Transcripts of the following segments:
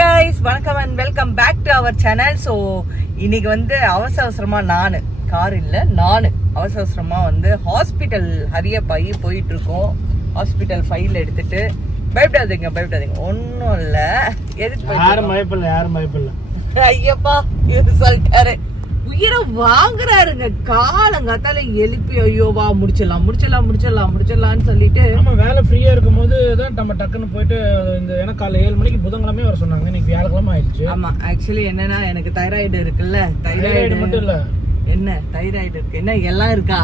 guys, வணக்கம் and welcome back to our channel. So இன்னைக்கு வந்து அவசரமா நானு அவசரமா வந்து ஹாஸ்பிடல் ஹரியப்பாயி போயிட்டு இருக்கோம். ஹாஸ்பிடல் ஃபைல் எடுத்துட்டு பயப்படாதீங்க ஒன்றும் இல்லை. எதுக்கு யாரும் பயப்படல ஐயப்பா இது சொல்லிட்டாரு. உயிரை வாங்குறாருங்க. காலங்காத்தால எழுப்பி ஐயோ வா முடிச்சிடலாம்னு சொல்லிட்டு நம்ம வேலை ஃப்ரீயா இருக்கும் போது தான் நம்ம டக்குன்னு போயிட்டு இந்த எனக்கு காலை 7 மணிக்கு புதன்கிழமை வர சொன்னாங்க. இன்னைக்கு வியாழக்கிழமை ஆயிடுச்சு. ஆமா, ஆக்சுவலி என்னன்னா எனக்கு தைராய்டு இருக்குல்ல. தைராய்டு மட்டும் இல்ல, என்ன தைராய்டு இருக்கு, என்ன எல்லாம் இருக்கா?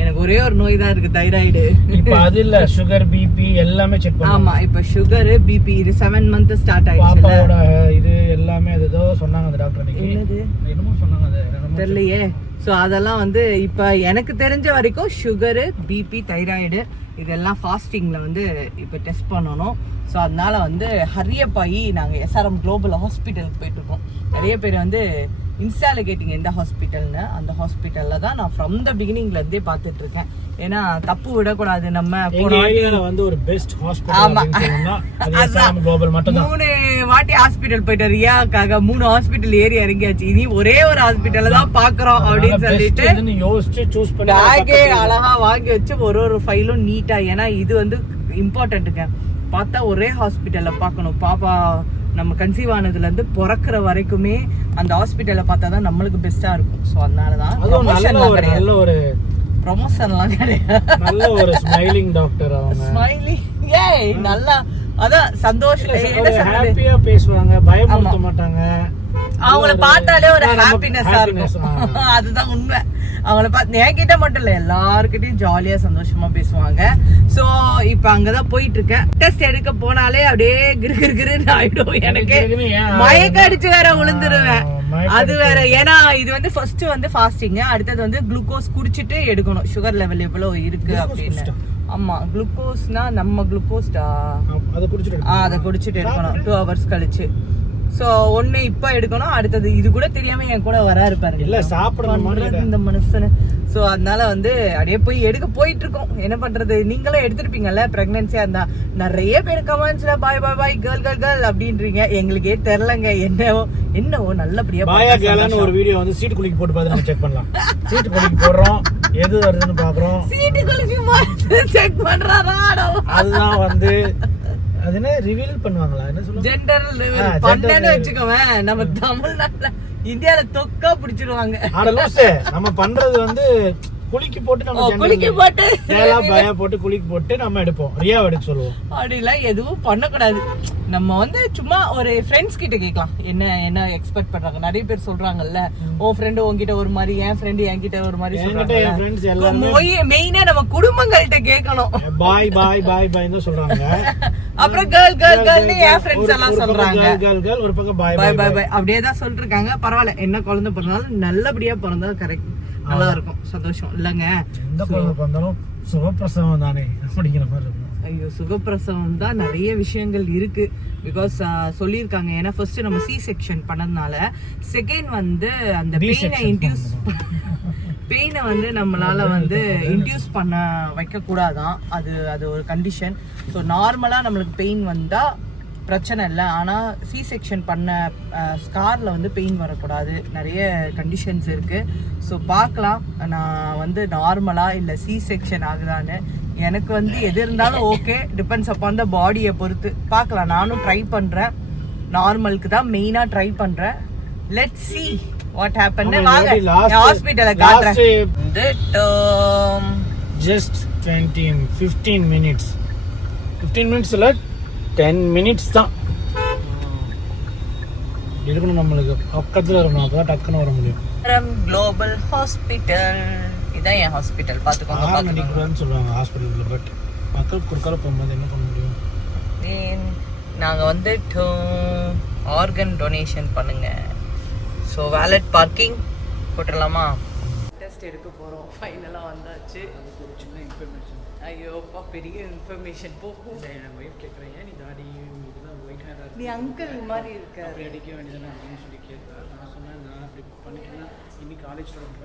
எனக்கு ஒரே ஒரு நோய் தான் இருக்கு, தைராய்டு. இப்ப அது இல்ல, சுகர் பிபி எல்லாமே செக் பண்ணோம். ஆமா, இப்ப சுகர் பிபி இது 7 month ஸ்டார்ட் ஆயிடுச்சு. பாப்பாவோட இது எல்லாமே ஏதோ சொன்னாங்க அந்த டாக்டர். என்னது என்னமோ சொன்னாங்க, அது தெரியலையே. சோ அதெல்லாம் வந்து இப்ப எனக்கு தெரிஞ்ச வரைக்கும் சுகரு பிபி தைராய்டு இதெல்லாம் ஃபாஸ்டிங்ல வந்து இப்ப டெஸ்ட் பண்ணணும். ஸோ அதனால வந்து ஹரியப்பாயி நாங்கள் எஸ்ஆர்எம் குளோபல் ஹாஸ்பிட்டலுக்கு போயிட்டு இருக்கோம். நிறைய பேர் வந்து இன்ஸ்டால கேட்டீங்க எந்த ஹாஸ்பிட்டல்னு. அந்த ஹாஸ்பிட்டல்ல தான் நான் ஃப்ரம் த பிகினிங்ல இருந்தே பார்த்துட்டு இருக்கேன். ஏன்னா தப்பு விடக்கூடாது. நம்ம வந்து ஒரு பெஸ்ட் ஹாஸ்பிட்டல் குளோபல் மட்டும் தான். 3 வாட்டி ஹாஸ்பிட்டல் போயிட்டு ரியாக்காக 3 ஹாஸ்பிட்டல் ஏறி இறங்கியாச்சு. இனி ஒரே ஒரு ஹாஸ்பிட்டல்ல தான் பாக்குறோம் அப்படின்னு சொல்லிட்டு யோசிச்சு சூஸ் பண்ணி பேக்கே அழகா வாங்கி வச்சு ஒரு ஃபைலும் நீட்டா. ஏன்னா இது வந்து இம்பார்ட்டன்ட்டுங்க. பார்த்தா ஒரே ஹாஸ்பிட்டல்ல பார்க்கணும். பாப்பா நம்ம கன்சீவ் ஆனதுல இருந்து பிறக்கிற வரைக்குமே அந்த ஹாஸ்பிட்டல்ல பார்த்தா தான் நம்மளுக்கு பெஸ்டா இருக்கும். ஸோ அதனாலதான் நல்ல ஒரு ப்ரொமோஷன்லாம் கிடையாது. நல்ல ஒரு ஸ்மைலிங் டாக்டர். அவங்க ஸ்மைலிங் ஏய் நல்லா அதான் சந்தோஷம், ஹாப்பியா பேசுவாங்க, பயமுறுத்த மாட்டாங்க. அவங்கள பார்த்தாலே ஒரு ஹாப்பினஸா இருக்கும். அதுதான் உண்மை. அவங்கள பார்த்து என்கிட்ட மட்டும் இல்ல, எல்லாருக்கிட்டையும் ஜாலியா சந்தோஷமா பேசுவாங்க. சோ இப்ப அங்கதான் போயிட்டு இருக்கேன். டெஸ்ட் எடுக்க போனாலே அப்படியே கிருன்னு ஆயிடும். எனக்கு மயக்க அடிச்சு வேற விழுந்துருவேன். அது வேற. ஏன்னா இது வந்து ஃபர்ஸ்ட் வந்து ஃபாஸ்டிங், அடுத்தது வந்து குளுக்கோஸ் குடிச்சிட்டு எடுக்கணும். சுகர் லெவல் எவ்வளவு இருக்கு அப்படின்னு. ஆமா, குளுக்கோஸ்னா நம்ம குளுக்கோஸ்டா அதை குடிச்சிட்டு எடுக்கணும் 2 hours கழிச்சு. சோ ஒண்ணு இப்ப எடுக்கணும், அடுத்தது இது கூட தெரியாம என் கூட வராரு பாருங்க. இல்ல சாப்பிடுறது இந்த மனுஷனு. சோ அதனால வந்து அப்படியே போய் எடுக்க போயிட்டு இருக்கோம். என்ன பண்றது, நீங்களும் எடுத்திருப்பீங்கல்ல பிரெக்னன்சியா இருந்தா. நிறைய பேர் கமெண்ட்ஸ்ல பாய் கேர்ள் அப்படின்றீங்க. எங்களுக்கே தெரியலங்க என்னவோ நல்லபடியா பாயா கேர்ள்னு ஒரு வீடியோ வந்து சீட் குலுக்கி போட்டு பார்த்து நம்ம செக் பண்ணலாம். சீட் குலுக்கி போடுறோம், எது வருதுன்னு பாக்குறோம். சீட் குலுக்கி செக் பண்றாரா? அதுதான் வந்து அது என்ன ரிவீல் பண்ணுவாங்களா, என்ன சொல்லுவாங்க, ஜெண்டர் ரிவீல் பண்ணேன்னு வெச்சுக்கோவேன். நம்ம தமிழ்நாட்டுல இந்தியால தொக்கா பிடிச்சிருவாங்க. ஆனா லூசே நம்ம பண்றது வந்து குளிக்கு போட்டு நம்ம குளிக்கு போட்டு பயா போட்டு குளிக்கு போட்டு நம்ம எடுப்போம். ரியா எடுக்க சொல்லுவோம். அப்படிலாம் எதுவும் பண்ணக்கூடாது. நம்ம வந்து சும்மா ஒரு ஃப்ரெண்ட்ஸ் கிட்ட கேட்கலாம் என்ன எக்ஸ்பெக்ட் பண்றாங்க. நிறைய பேர் சொல்றாங்கல்ல, உன் ஃப்ரெண்டு உன்கிட்ட ஒரு மாதிரி, என் ஃப்ரெண்டு என்கிட்ட ஒரு மாதிரி சொல்றாங்க. மெயினா நம்ம குடும்பங்கள்ட்ட கேட்கணும். பாய் தான் சொல்றாங்க. அப்புறம் கேர்ள் என் ஃப்ரெண்ட்ஸ் எல்லாம் சொல்றாங்க. கேர்ள் ஒரு பக்கம் பாய் அப்படியே தான் சொல்லிருக்காங்க. பரவாயில்ல, என்ன குழந்தை பிறந்தாலும் நல்லபடியா பிறந்தா கரெக்ட், நல்லா இருக்கும், சந்தோஷம் இல்லங்க. எந்த குழந்தை பிறந்தாலும் சுகப்பிரசவம் தானே அப்படிங்கிற மாதிரி இருக்கும். ஐயோ, சுகப்பிரசவம் தான் நிறைய விஷயங்கள் இருக்கு. பிகாஸ் சொல்லியிருக்காங்க. ஏன்னா ஃபர்ஸ்ட் நம்ம சி செக்ஷன் பண்ணதுனால செகண்ட் வந்து அந்த பெயினை வந்து நம்மளால வந்து இன்டியூஸ் பண்ண வைக்க கூடாதான். அது ஒரு கண்டிஷன். ஸோ நார்மலா நம்மளுக்கு பெயின் வந்தா பிரச்சனை இல்லை. ஆனால் சி செக்ஷன் பண்ண ஸ்காரில் வந்து பெயின் வரக்கூடாது. நிறைய கண்டிஷன்ஸ் இருக்குது. ஸோ பார்க்கலாம் நான் வந்து நார்மலாக இல்லை சி செக்ஷன் ஆகுதான்னு. எனக்கு வந்து எது இருந்தாலும் ஓகே, டிபெண்ட்ஸ் அப்பான் த பாடியை பொறுத்து பார்க்கலாம். நானும் ட்ரை பண்ணுறேன். நார்மலுக்கு தான் மெயினாக ட்ரை பண்ணுறேன். Let's see what happen. ஹாஸ்பிட்டலை காட்டுறேன். ஜஸ்ட் 15 minutes இல்லை 10 minutes தான் இருக்கணும். நம்மளுக்கு பக்கத்துல இருக்கணும், அப்பதான் டக்குன்னு வர முடியும். குளோபல் ஹாஸ்பிட்டல் இதான் என் ஹாஸ்பிட்டல். பாத்துக்கோங்க சொல்லுவாங்க ஹாஸ்பிட்டல்ல. பட் மக்கள் குறுக்கால போகும்போது என்ன பண்ண முடியும்? நாங்க வந்து ஆர்கன் டொனேஷன் பண்ணுங்க. ஸோ வேலட் பார்க்கிங் போட்டுடலாமா? டெஸ்ட் எடுக்க போறோம். ஃபைனலா வந்தாச்சு. ஒரு சின்ன இன்ஃபர்மேஷன். ஐயோப்பா, பெரிய இன்ஃபர்மேஷன். போகும் என் ஒய்ஃப் கேட்குறேன், ஏன் நீ தாடி இதுதான் ஒயிட் நீ அங்கிள் மாதிரி இருக்க. அப்படி அடிக்க வேண்டியதானே அப்படின்னு சொல்லி கேட்குறேன். நான் சொன்னேன் நான் அப்படி பண்ணிட்டேன்னா இன்னைக்கு காலேஜில் ரொம்ப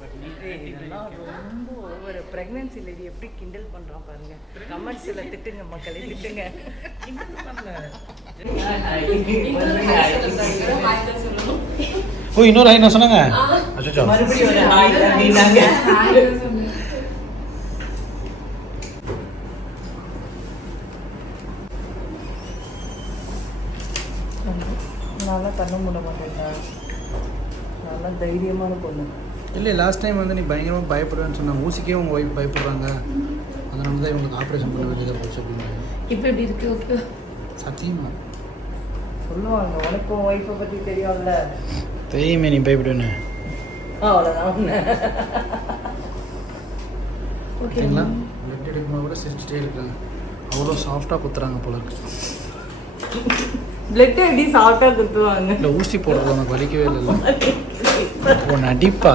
பட் நீ இதெல்லாம் ரொம்ப ஒரு ப்ரெக்னென்சி லேடி எப்படி கிண்டல் பண்ணுறான் பாருங்க. கமெண்ட்ஸில் திட்டுங்க மக்களே, திட்டுங்க. ஓ இன்னொரு ஹாய் நான் சொன்னாங்க. அச்சோ மறுபடியும் ஒரு ஹாய் அப்படின்னாங்க. நல்லா கண்ண மூட மாட்டேன்டா. நல்லா தைரியமான பொண்ணு. இல்லை லாஸ்ட் டைம் வந்து நீ பயங்கரமாக பயப்படுவேன்னு சொன்னேன். ஊசிக்கே உங்கள் ஒய்ஃப் பயப்படுறாங்க, அதனால தான் இவங்களுக்கு ஆப்ரேஷன் பண்ண வேண்டியதாக போச்சு அப்படின்னு. இப்போ எப்படி இருக்கு? ஓகே சத்தியமா சொல்லுவாங்க, உனக்கும் ஒய்ஃபை பற்றி தெரியும்ல. தெரியுமே நீ பயப்படுவேன்னு. அவ்வளோதான். ஓகேங்களா? பிளட் எடுக்கும்போது கூட சிரிச்சிட்டே இருக்காங்க. அவ்வளோ சாஃப்டாக குத்துறாங்க போல இருக்கு. பிளட் எப்படி சாஃப்டாக குத்துவாங்க? இல்லை ஊசி போடுறது உனக்கு வலிக்கவே இல்லை. ஓ நடிப்பா.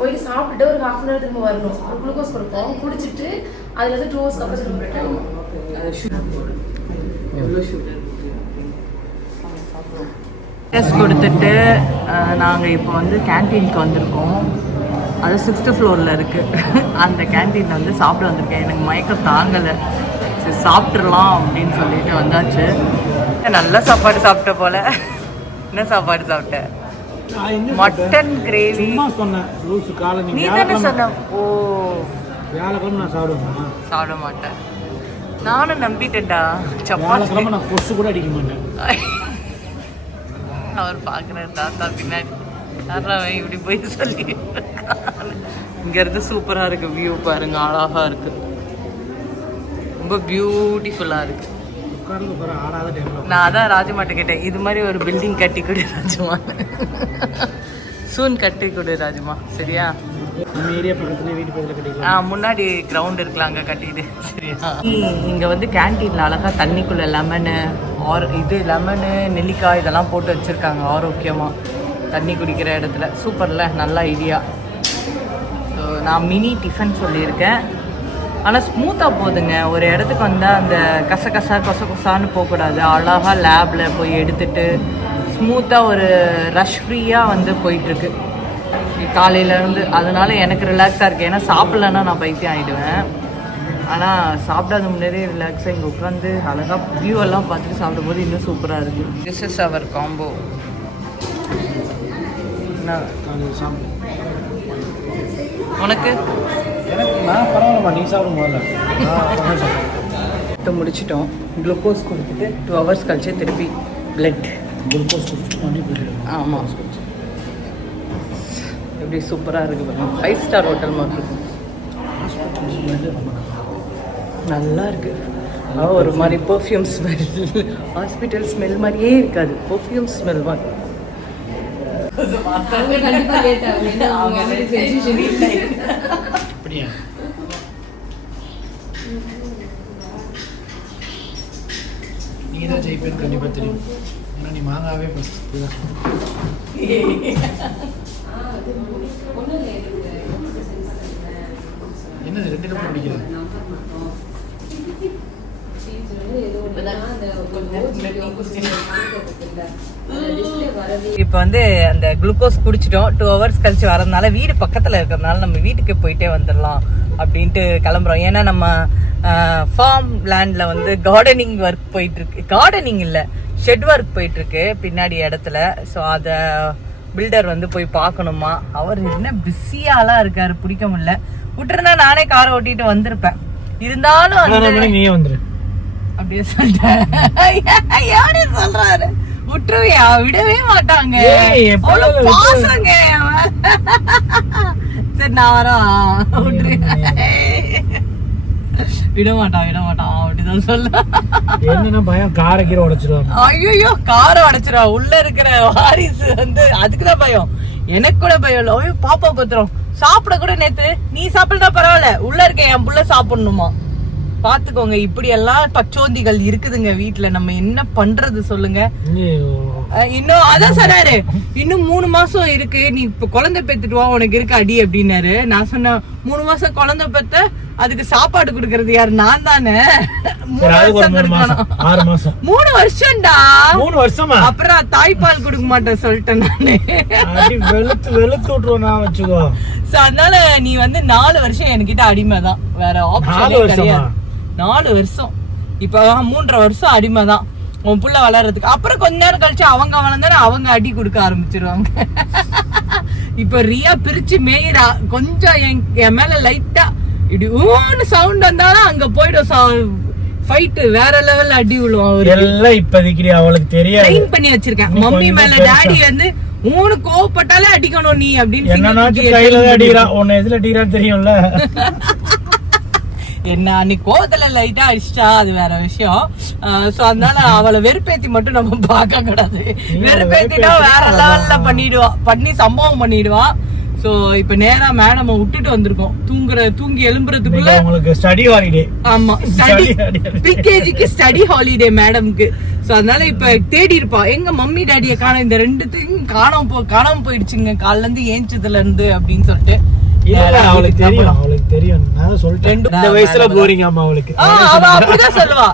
போயிட்டு சாப்பிட்டுட்டு ஒரு 1/2 hour திரும்ப வரணும். ஒரு குளுக்கோஸ் கொடுப்போம், குடிச்சிட்டு அதில் வந்து 2 hours அப்புறம் திரும்ப பிளட் எடுக்கணும். டெஸ்ட் கொடுத்துட்டு நாங்கள் இப்போ வந்து கேன்டீனுக்கு வந்திருக்கோம். அது 6th floorல இருக்குது. அந்த கேன்டீனில் வந்து சாப்பிட வந்திருக்கேன். எனக்கு மயக்கம் தாங்கலை, சரி சாப்பிட்றலாம் அப்படின்னு சொல்லிட்டு வந்தாச்சு. நல்ல சாப்பாடு சாப்பிட்ட போல. என்ன சாப்பாடு சாப்பிட்ட? Mutton gravy. சொன்னேன் லூசு காலை நீ தானே சொன்ன. ஓ வியாழக்கிழமை நான் சாப்பிடுவேன். சாப்பிட மாட்டேன். நானும் நம்பிட்டேன்டா. சப்பாத்தி வியாழக்கிழமை நான் கொசு கூட அடிக்க மாட்டேன். அவர் பார்க்குறாரு தாத்தா பின்னாடி. யாராவன் இப்படி போய் சொல்லி இங்கேருந்து சூப்பராக இருக்குது. வியூ பாருங்க, அழகாக இருக்குது, ரொம்ப பியூட்டிஃபுல்லாக இருக்குது. ஆடாத டைம்ல நான் அதான் ராஜமாட்ட கேட்டேன், இது மாதிரி ஒரு பில்டிங் கட்டி கொடு ராஜமா, சூன் கட்டி கொடு ராஜமா, சரியா? நம்ம ஏரியா பக்கத்துல வீட்டு பக்கத்தில் கட்டிக்கலாம். முன்னாடி கிரவுண்ட் இருக்குல்ல, அங்கே கட்டிடு, சரியா? இங்கே வந்து கேன்டீனில் அழகாக தண்ணிக்குள்ளே லெமனு இது லெமனு நெல்லிக்காய் இதெல்லாம் போட்டு வச்சுருக்காங்க ஆரோக்கியமாக தண்ணி குடிக்கிற இடத்துல. சூப்பர்ல, நல்ல ஐடியா. ஸோ நான் மினி டிஃபன் சொல்லியிருக்கேன். ஆனால் ஸ்மூத்தாக போகுதுங்க. ஒரு இடத்துக்கு வந்தால் அந்த கொசன்னு போகக்கூடாது. அழகாக லேபில் போய் எடுத்துகிட்டு ஸ்மூத்தாக ஒரு ரஷ் ஃப்ரீயாக வந்து போயிட்டுருக்கு காலையிலேருந்து. அதனால எனக்கு ரிலாக்ஸாக இருக்குது. ஏன்னா சாப்பிட்லன்னா நான் பைத்தியம் ஆகிடுவேன். ஆனால் சாப்பிடாத முன்னாடியே ரிலாக்ஸாக இங்கே உட்காந்து அழகாக வியூ எல்லாம் பார்த்துட்டு சாப்பிடும்போது இன்னும் சூப்பராக இருக்குது. This is our combo. உனக்கு நான் பரவாயில்லம்மா, நீ சாப்பிடும் போதில்ல. முடிச்சிட்டோம். குளுக்கோஸ் கொடுத்துட்டு 2 hours கழிச்சு திருப்பி பிளட் குளுக்கோஸ் கொடுத்து ஆமாம். எப்படி சூப்பராக இருக்குது பாருங்க. 5 star ஹோட்டல் மாதிரி இருக்கும். நல்லா இருக்குது. ஒரு மாதிரி பர்ஃப்யூம் ஸ்மெல். ஹாஸ்பிட்டல் ஸ்மெல் மாதிரியே இருக்காது, பர்ஃப்யூம் ஸ்மெல் மாதிரி. அப்படியா? நீ தான் ஜெயிப்பேன்னு கண்டிப்பாக தெரியும். ஏன்னா நீ மாங்காவே ஃபஸ்ட்டு தான். என்னது 2 நிமிஷம் பிடிக்கிறது? இப்போ வந்து அந்த குளுக்கோஸ் குடிச்சிட்டோம். 2 hours கழிச்சு வரதுனால வீடு பக்கத்தில் இருக்கிறதுனால நம்ம வீட்டுக்கு போயிட்டே வந்துடலாம் அப்படின்ட்டு கிளம்புறோம். ஏன்னா நம்ம ஃபார்ம் லேண்டில் வந்து கார்டனிங் ஒர்க் போயிட்டுருக்கு. கார்டனிங் இல்லை, ஷெட் ஒர்க் போயிட்டுருக்கு பின்னாடி இடத்துல. ஸோ அதை பில்டர் வந்து போய் பார்க்கணுமா. அவர் என்ன பிஸியாலாம் இருக்காரு, பிடிக்க முடியல. விட்டுருந்தா நானே காரை ஓட்டிட்டு வந்திருப்பேன். இருந்தாலும் நீயே வந்துரு அப்படியே சொல்லிட்டேன். யாரு சொல்றாரு? விட்டுருவியா? விடவே மாட்டாங்க, பாசங்க. சரி நான் வரோம், விட மாட்டான் அப்படிதான் சொல்ல. என்னன்னா பயம், காரை கீரை உடைச்சிருவாங்க. ஐயோ காரை உடைச்சிருவா. உள்ள இருக்கிற வாரிசு வந்து அதுக்குதான் பயம். எனக்கு கூட பயம் இல்லை. ஐயோ பாப்பா பத்திரம் சாப்பிட கூட நேத்து நீ சாப்பிட்டா பரவாயில்ல, உள்ள இருக்க என் புள்ள சாப்பிடணுமா? பாத்துக்கோங்க, இப்படி எல்லாம் பச்சோந்திகள் இருக்குதுங்க வீட்டுல. நம்ம என்ன பண்றது சொல்லுங்க? இன்னும் அதான் சொன்னாரு, இன்னும் 3 மாசம் இருக்கு, நீ இப்ப குழந்தை பெத்துட்டு வா, உனக்கு இருக்கு அடி அப்படின்னாரு. நான் சொன்னேன் 3 மாசம் குழந்தை பெத்த அதுக்கு சாப்பாடு குடுக்கறது யாரு? நான் தானே. 3 வருஷம்டா. 3 வருஷமா? அப்புறம் தாய்ப்பால் கொடுக்க மாட்டேன் சொல்லிட்டேன் நானு. வெளுத்து விட்டுருவோம் நான் வச்சுக்கோ. அதனால நீ வந்து 4 வருஷம் என்கிட்ட அடிமைதான், வேற ஆப்ஷன் கிடையாது. 4 வருஷம். இப்ப 3.5 வருஷம் அடிமைதான் உன் புள்ள வளர்றதுக்கு. அப்புறம் கொஞ்ச நேரம் கழிச்சு அவங்க வளர்ந்தானே அவங்க அடி கொடுக்க ஆரம்பிச்சிருவாங்க. இப்ப ரியா பிரிச்சு மேயிரா. கொஞ்சம் என் மேல லைட்டா இப்படி ஊன்னு சவுண்ட் வந்தாலும் அங்க போயிடும் ஃபைட், வேற லெவல்ல அடி விழுவோம். எல்லாம் இப்போதைக்கு அவளுக்கு தெரியாது, ட்ரெயின் பண்ணி வச்சிருக்கேன். மம்மி மேல டாடி வந்து ஊனு கோவப்பட்டாலே அடிக்கணும் நீ அப்படின்னு. கையில அடிக்கிறான், உன்னை எதுல அடிக்கிறான்னு தெரியும்ல. என்ன அன்னைக்கு கோவத்துல லைட்டா அடிச்சிட்டா, அது வேற விஷயம். சோ அதனால அவளை வெறுப்பேத்தி மட்டும் நம்ம பார்க்க கூடாது. வெறுப்பேத்தினா வேற லெவல்ல பண்ணி சம்பவம் பண்ணிடுவா. சோ இப்ப நேரா மேடம் விட்டுட்டு வந்திருக்கோம். தூங்கி எழும்புறதுக்குள்ள உங்களுக்கு ஸ்டடி ஹாலிடே. ஆமா, ஸ்டடி பிகேஜிக்கு ஸ்டடி ஹாலிடே மேடம்க்கு. சோ அதனால இப்ப தேடி இருப்பா, எங்க மம்மி டாடிய காணோம், இந்த 2த்தையும் காணாம போயிடுச்சுங்க காலைல இருந்து ஏஞ்சதுல இருந்து அப்படின்னு சொல்லிட்டு. அவளுக்கு தெரியும் நான் சொல்லிட்டேன், இந்த வயசுல போரிங். ஆமா அவளுக்கு அவ அப்படிதான் சொல்லுவா,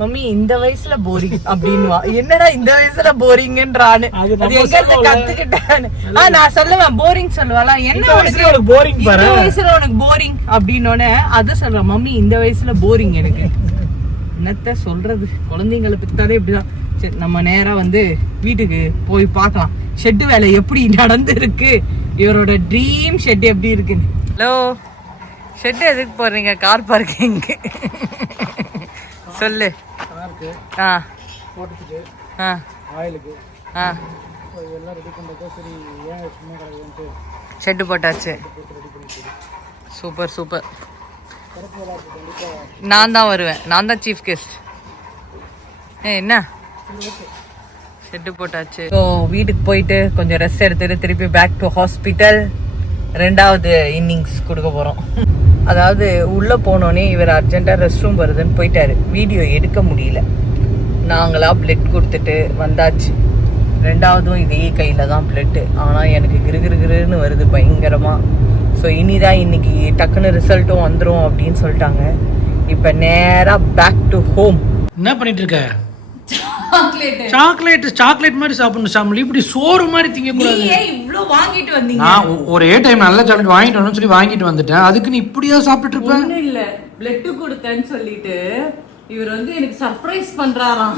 மம்மி இந்த வயசுல போரிங் அப்படின்னுவா. என்னடா இந்த வயசுல போரிங்ன்றானு, அது எங்க இருந்து கத்துக்கிட்டான்னு. நான் சொல்லுவேன் போரிங் சொல்லுவாளா, என்ன வயசுல போரிங் பாரு, இந்த வயசுல உனக்கு போரிங் அப்படின்னோடனே அத சொல்றேன், மம்மி இந்த வயசுல போரிங் எனக்கு. என்னத்த சொல்றது, குழந்தைங்களை பத்தாலே இப்படிதான். சரி நம்ம நேரா வந்து வீட்டுக்கு போய் பார்க்கலாம் ஷெட் வேலை எப்படி நடந்து இருக்கு, இவரோட ட்ரீம் ஷெட் எப்படி இருக்குன்னு. ஹலோ, ஷெட் எதுக்கு போறீங்க? கார் பார்க்கிங் சொல்லு. ஷெட்டு போட்டாச்சு. Super super. நான் தான் வருவேன், நான் தான் சீஃப் கெஸ்ட். என்ன ஷெட்டு போட்டாச்சு. ஸோ வீட்டுக்கு போயிட்டு கொஞ்சம் ரெஸ்ட் எடுத்துட்டு திருப்பி பேக் டு ஹாஸ்பிட்டல். 2வது இன்னிங்ஸ் கொடுக்க போகிறோம். அதாவது உள்ளே போனோடனே இவர் அர்ஜென்ட்டாக ரெஸ்ட் ரூம் வருதுன்னு போயிட்டாரு. வீடியோ எடுக்க முடியல. நாங்களா பிளட் கொடுத்துட்டு வந்தாச்சு. 2வதும் இதே கையில் தான் பிளட்டு. ஆனால் எனக்கு கிருகிருன்னு வருது பயங்கரமாக. ஸோ இனிதான் இன்னைக்கு டக்குன்னு ரிசல்ட்டும் வந்துடும் அப்படின்னு சொல்லிட்டாங்க. இப்போ நேராக பேக் டு ஹோம். என்ன பண்ணிட்டு இருக்க? சாக்லேட் மாதிரி சாப்பிடணும் சாமி, இப்படி சோறு மாதிரி திங்க கூடாது. இவ்ளோ வாங்கிட்டு வந்தீங்க? நான் ஒரே டைம் நல்ல சாக்லேட் வாங்கிட்டு வரணும்னு சொல்லி வாங்கிட்டு வந்துட்டேன். அதுக்கு நீ இப்படியா சாப்பிட்டு இருப்ப? ஒண்ணும் இல்ல, பிளட் கொடுத்தேன்னு சொல்லிட்டு இவர் வந்து எனக்கு சர்ப்ரைஸ் பண்றாராம்.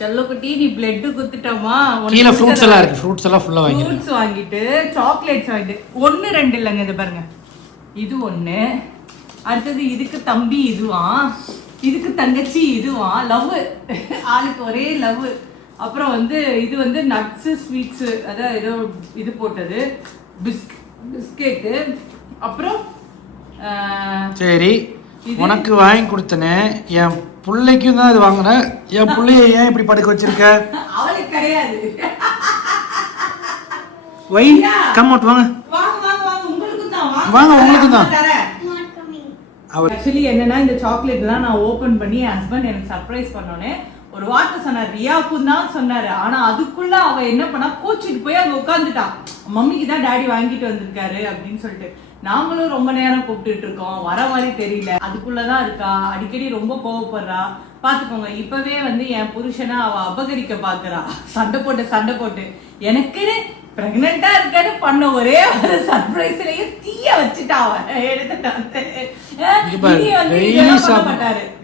செல்லக்குட்டி நீ பிளட் குத்துட்டமா, கீழ ஃப்ரூட்ஸ் எல்லாம் இருக்கு, ஃப்ரூட்ஸ் எல்லாம் ஃபுல்லா வாங்கி ஃப்ரூட்ஸ் வாங்கிட்டு சாக்லேட்ஸ் வாங்கிட்டு 1 2 இல்லங்க, இது பாருங்க, இது 1, அடுத்தது இதுக்கு தம்பி இதுவா, இதுக்கு தங்கச்சி இதுவா, லவ், ஆளுக்கு ஒரே லவ். அப்புறம் வந்து இது வந்து நட்ஸ் ஸ்வீட்ஸ், அதான் ஏதோ இது போட்டது, பிஸ்கெட்டு. அப்புறம் சரி உனக்கு வாங்கி கொடுத்தனே, என் பிள்ளைக்கும் தான் இது வாங்கினேன். என் பிள்ளைய ஏன் இப்படி படுக்க வச்சிருக்க? அவளுக்கு கிடையாது. வை கம் அவுட், வாங்க உங்களுக்கும் தான், வாங்க உங்களுக்கும் தான். ஆக்சுவலி என்னன்னா இந்த சாக்லேட்லாம் நான் ஓபன் பண்ணி என் ஹஸ்பண்ட் எனக்கு சர்ப்ரைஸ் பண்ணோன்னே ஒரு வார்த்தை சொன்னார், ரியாவுக்கும் தான் சொன்னாரு. ஆனா அதுக்குள்ள அவ என்ன பண்ணா, கோச்சிட்டு போய் அங்க உட்காந்துட்டா, மம்மிக்கு தான் டாடி வாங்கிட்டு வந்திருக்காரு அப்படின்னு சொல்லிட்டு. நாங்களும் ரொம்ப நேரம் கூப்பிட்டுட்டு இருக்கோம், வர மாதிரி தெரியல. அதுக்குள்ளதான் இருக்கா, அடிக்கடி ரொம்ப கோவப்படுறா. பாத்துக்கோங்க, இப்பவே வந்து என் புருஷனை அவ அபகரிக்க பாக்குறா. சண்டை போட்டு எனக்கு பிரெக்னெண்டா இருக்கான்னு பண்ண ஒரே ஒரு சர்ப்ரைஸ்லயே தீய வச்சுட்டா. அவன் எடுத்துட்டாரு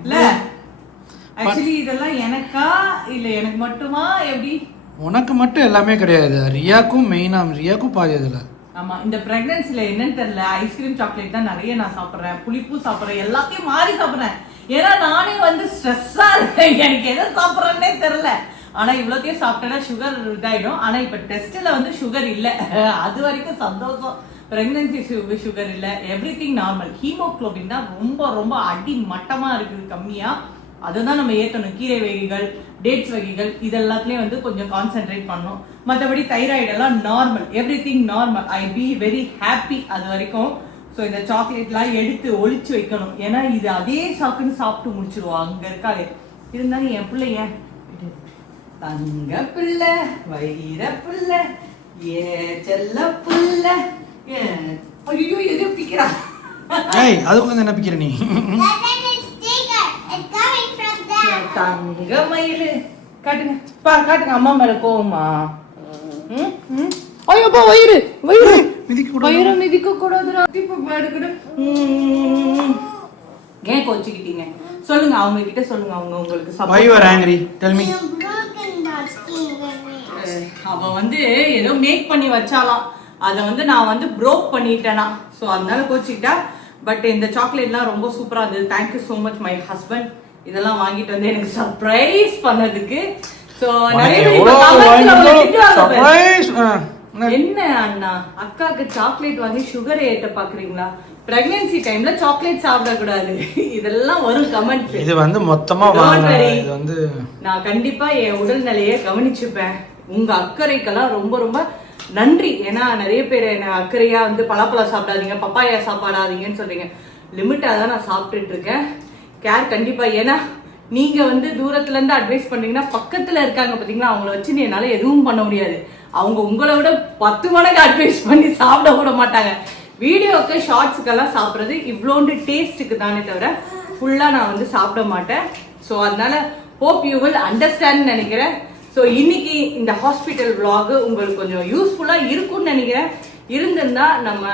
இல்ல. ஆக்சுவலி இதெல்லாம் எனக்கா இல்ல எனக்கு மட்டுமா எப்படி? உனக்கு மட்டும் எல்லாமே கிடையாது, ரியாக்கும் மெயினா, ரியாக்கும் பாதி அதுல. ஆமா, இந்த பிரெக்னன்சில என்னன்னு தெரியல, ஐஸ்கிரீம் சாக்லேட் தான் நிறைய நான் சாப்பிடுறேன், புளிப்பு சாப்பிடுறேன், எல்லாத்தையும் மாறி சாப்பிடுறேன். ஏன்னா நானே வந்து ஸ்ட்ரெஸ்ஸா இருக்கேன், எனக்கு எதை சாப்பிடுறேன்னே தெரியல. ஆனா இவ்வளோத்தையும் சாப்பிட்டேன்னா சுகர் இதாயிடும். ஆனா இப்ப டெஸ்ட்ல வந்து சுகர் இல்ல, அது வரைக்கும் சந்தோஷம். பிரெக்னன்சி சுகர் இல்ல, எவ்ரிதிங் நார்மல். ஹீமோகுளோபின் தான் ரொம்ப ரொம்ப அடி மட்டமா இருக்குது, கம்மியா. அதுதான் நம்ம ஏற்றணும். கீரை வகைகள், டேட்ஸ் வகைகள், இதெல்லாத்துலேயும் வந்து கொஞ்சம் கான்சென்ட்ரேட் பண்ணணும். மற்றபடி தைராய்டு எல்லாம் normal, everything normal. I be very happy அது வரைக்கும். ஸோ இந்த சாக்லேட்லாம் எடுத்து ஒழிச்சு வைக்கணும். ஏன்னா இது அதே சாக்குன்னு சாப்பிட்டு முடிச்சிருவோம் அங்கே இருக்காளே. இருந்தாலும் என் பிள்ளை ஏன் தங்க பிள்ளை வைர பிள்ளை ஏ செல்ல பிள்ளை ஐயோ எது பிக்கிறா ஏய் அதுக்குள்ள என்ன பிக்கிற நீ தங்க மயிலு காட்டுங்க காட்டுங்க அம்மா மேல கோவமா ஐயோப்பா வயிறு வயிறு வயிறு மிதிக்க கூடாதுடா ஏன் கோச்சிக்கிட்டீங்க சொல்லுங்க அவங்க கிட்ட சொல்லுங்க அவங்க உங்களுக்கு why you are angry tell me அவ வந்து ஏதோ மேக் பண்ணி வச்சாலாம் அதை வந்து நான் வந்து ப்ரோக் பண்ணிட்டேனா ஸோ அதனால கோச்சிக்கிட்டா பட் இந்த சாக்லேட்லாம் ரொம்ப சூப்பரா இருந்தது thank you so much my husband இதெல்லாம் வாங்கிட்டு வந்து எனக்கு சர்ப்ரைஸ் பண்ணதுக்கு ஸோ என்ன அண்ணா அக்காக்கு சாக்லேட் வாங்கி சுகர் ஏத்த பாக்குறீங்களா பிரெக்னன்சி டைம்ல சாக்லேட் சாப்பிட கூடாது இதெல்லாம் வரும் கமெண்ட்ஸ் இது வந்து மொத்தமா இது வந்து நான் கண்டிப்பா என் உடல்நிலையை கவனிச்சுப்பேன் உங்க அக்கறைக்கெல்லாம் ரொம்ப ரொம்ப நன்றி ஏன்னா நிறைய பேர் என்ன அக்கறையா வந்து பலாப்பழம் சாப்பிடாதீங்க பப்பாயா சாப்பிடாதீங்கன்னு சொல்றீங்க லிமிட்டா தான் நான் சாப்பிட்டுட்டு இருக்கேன் கேர் கண்டிப்பா ஏன்னா நீங்க வந்து தூரத்துல இருந்து அட்வைஸ் பண்ணீங்கன்னா பக்கத்துல இருக்காங்க பாத்தீங்களா அவங்கள வச்சு என்னால எதுவும் பண்ண முடியாது அவங்க உங்களை விட 10 மடங்கு அட்வைஸ் பண்ணி சாப்பிட விட மாட்டாங்க வீடியோக்கு ஷார்ட்ஸுக்கெல்லாம் சாப்பிட்றது இவ்வளோண்டு டேஸ்ட்டுக்கு தானே தவிர ஃபுல்லாக நான் வந்து சாப்பிட மாட்டேன் ஸோ அதனால ஹோப் யூ வில் அண்டர்ஸ்டாண்ட் நினைக்கிறேன் ஸோ இன்னைக்கு இந்த ஹாஸ்பிட்டல் vlog உங்களுக்கு கொஞ்சம் யூஸ்ஃபுல்லாக இருக்கும்னு நினைக்கிறேன் இருந்திருந்தா நம்ம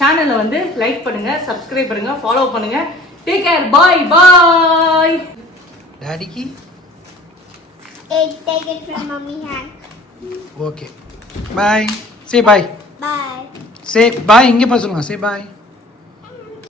சேனலை வந்து லைக் பண்ணுங்க சப்ஸ்கிரைப் பண்ணுங்க ஃபாலோ பண்ணுங்க டேக் கேர் பாய் பாய் டாடிக்கு Take it from mommy hand. Okay bye say bye Bye. Say bye இங்க பா சொல்லுங்க சே பை